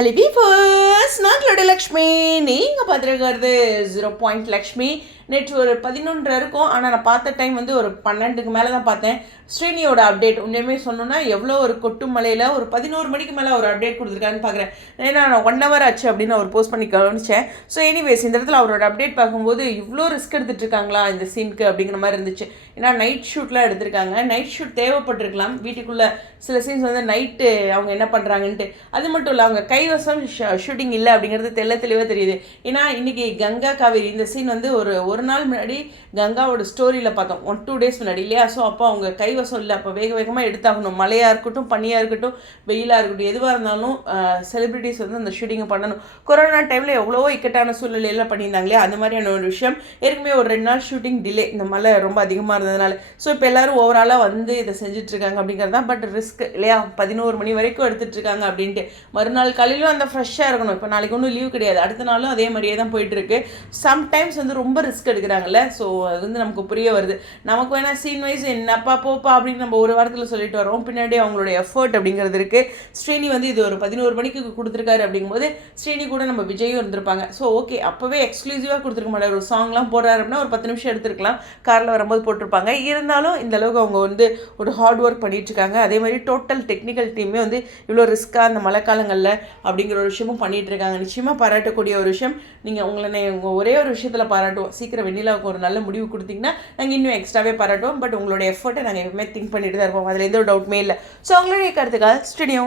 Hello பீஃபர்ஸ், நான் க்ளோடி லக்ஷ்மி. நீங்கள் பார்த்துருக்கிறது 0 லக்ஷ்மி. நேற்று ஒரு 11 இருக்கும், ஆனால் நான் பார்த்த டைம் வந்து ஒரு 12க்கு மேலே தான் பார்த்தேன். ஸ்ரீனியோட அப்டேட் உண்மையுமே சொன்னோன்னா எவ்வளோ ஒரு கொட்டு மலையில் ஒரு 11 மணிக்கு மேலே ஒரு அப்டேட் கொடுத்துருக்காருன்னு பார்க்குறேன். ஏன்னா நான் 1 hour ஆச்சு அப்படின்னு அவர் போஸ்ட் பண்ணி கவனிச்சேன். ஸோ எனிவேஸ் இந்த இடத்துல அவரோட அப்டேட் பார்க்கும்போது இவ்வளோ ரிஸ்க் எடுத்துகிட்டு இருக்காங்களா இந்த சீனுக்கு அப்படிங்கிற மாதிரி இருந்துச்சு. ஏன்னா நைட் ஷூட்லாம் எடுத்திருக்காங்க. நைட் ஷூட் தேவைப்பட்டிருக்கலாம். வீட்டுக்குள்ளே சில சீன்ஸ் வந்து நைட்டு அவங்க என்ன பண்ணுறாங்கன்ட்டு. அது மட்டும் இல்லை, அவங்க கைவசம் ஷூட்டிங் இல்லை அப்படிங்கிறது தெளிவாக தெரியுது. ஏன்னா இன்றைக்கி கங்கா காவேரி இந்த சீன் வந்து ஒரு நாள் முன்னாடி கங்காவோட ஸ்டோரியில் பார்த்தோம், 1-2 days முன்னாடி இல்லையா. ஸோ அப்போ அவங்க கைவசம் இல்லை. அப்போ வேகமாக எடுத்தாகணும். மழையாக இருக்கட்டும், பனியாக இருக்கட்டும், வெயிலாக இருக்கட்டும், எதுவாக இருந்தாலும் செலிப்ரிட்டிஸ் வந்து அந்த ஷூட்டிங்கை பண்ணணும். கொரோனா டைமில் எவ்வளவோ இக்கட்டான சூழ்நிலையெல்லாம் பண்ணியிருந்தாங்க இல்லையா. அந்த மாதிரியான ஒரு விஷயம். ஏற்கனவே ஒரு 2 நாள் ஷூட்டிங் டிலே, இந்த மழை ரொம்ப அதிகமாக இருந்ததுனால. ஸோ இப்போ எல்லோரும் ஓவராலாக வந்து இதை செஞ்சிட்ருக்காங்க அப்படிங்கிறது தான். பட் ரிஸ்க் இல்லையா, 11 மணி வரைக்கும் எடுத்துகிட்ருக்காங்க அப்படின்ட்டு. மறுநாள் காலையிலும் அந்த ஃப்ரெஷ்ஷாக இருக்கணும். இப்போ நாளைக்கு ஒன்றும் லீவ் கிடையாது, அடுத்த நாளும் அதே மாதிரியே தான் போயிட்டுருக்கு. சம்டைம்ஸ் வந்து ரொம்ப ரிஸ்க் எடுக்கிறாங்கல்ல. ஸோ அது வந்து நமக்கு புரிய வருது. நமக்கு வேணால் சீன் வைஸ் என்னப்பா போப்பா அப்படின்னு நம்ம ஒரு வாரத்தில் சொல்லிட்டு வரோம். பின்னாடி அவங்களுடைய எஃபர்ட் அப்படிங்கிறது இருக்குது. ஸ்ரீனி வந்து இது ஒரு 11 மணிக்கு கொடுத்துருக்காரு அப்படிங்கும்போது ஸ்ரீனி கூட நம்ம விஜயும் இருந்திருப்பாங்க. ஸோ ஓகே, அப்போவே எக்ஸ்க்ளூசிவாக கொடுத்துருக்க மாட்டார். ஒரு சாங்லாம் போடுறாரு அப்படின்னா ஒரு 10 நிமிஷம் எடுத்துருக்கலாம், காரில் வரும்போது போட்டிருப்பாங்க. இருந்தாலும் இந்த அளவுக்கு அவங்க வந்து ஒரு ஹார்ட் ஒர்க் பண்ணிகிட்ருக்காங்க. அதே மாதிரி டோட்டல் டெக்னிக்கல் டீமே வந்து இவ்வளோ ரிஸ்க்காக அந்த மழை காலங்களில் அப்படிங்கிற ஒரு விஷயமும் பண்ணிகிட்டு இருக்காங்க. நிச்சயமாக பாராட்டக்கூடிய ஒரு விஷயம். நீங்கள் உங்களை ஒரே ஒரு விஷயத்தில் பாராட்டுவோம், சீக்கிரம் வெண்ணிலாவுக்கு ஒரு நல்ல முடிவு கொடுத்தீங்கன்னா நாங்கள் இன்னும் எக்ஸ்ட்ராவே பாராட்டுவோம். பட் உங்களோட எஃபர்ட்டை நாங்கள் எப்பவுமே திங்க் பண்ணிட்டு தான் இருப்போம், அதில் எந்த ஒரு டவுட்டுமே இல்லை. ஸோ உங்களுடைய கருத்துக்கள் ஸ்டுடியோ.